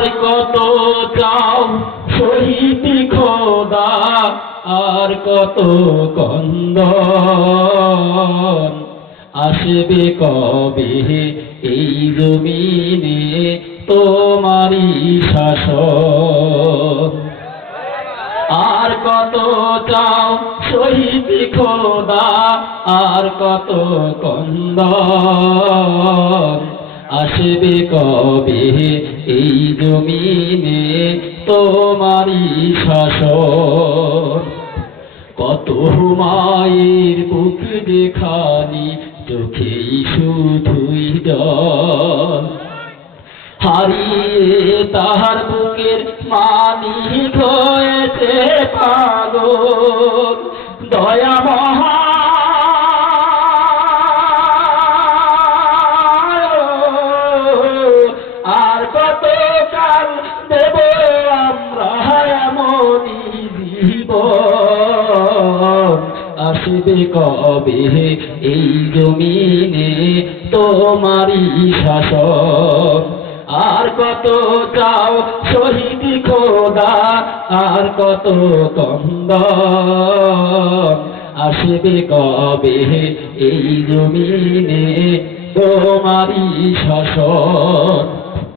আর কত চাও শহীদ খোদা, আর কত কন্দন, আসবে কবে এই জমিনে তোমারই শাসন। আর কত চাও শহীদ খোদা, আর কত কন্দন, আসবে কবে এই জমিনে তোমারই শাসন। কত মায়ের বুক দেখানি চোখেই শুধুই জল, হারিয়ে তাহার বুকের মানিক হয়েছে পাগল। দয়া মহা আর কত কাল দেব আমরা এমনই জীবন, আসবে কবে এই জমিনে তোমারই শাসন। আর কত চাও শহীদ খোদা, আর কত কন্দন, আসবে কবে এই জমিনে তোমারই শাসন।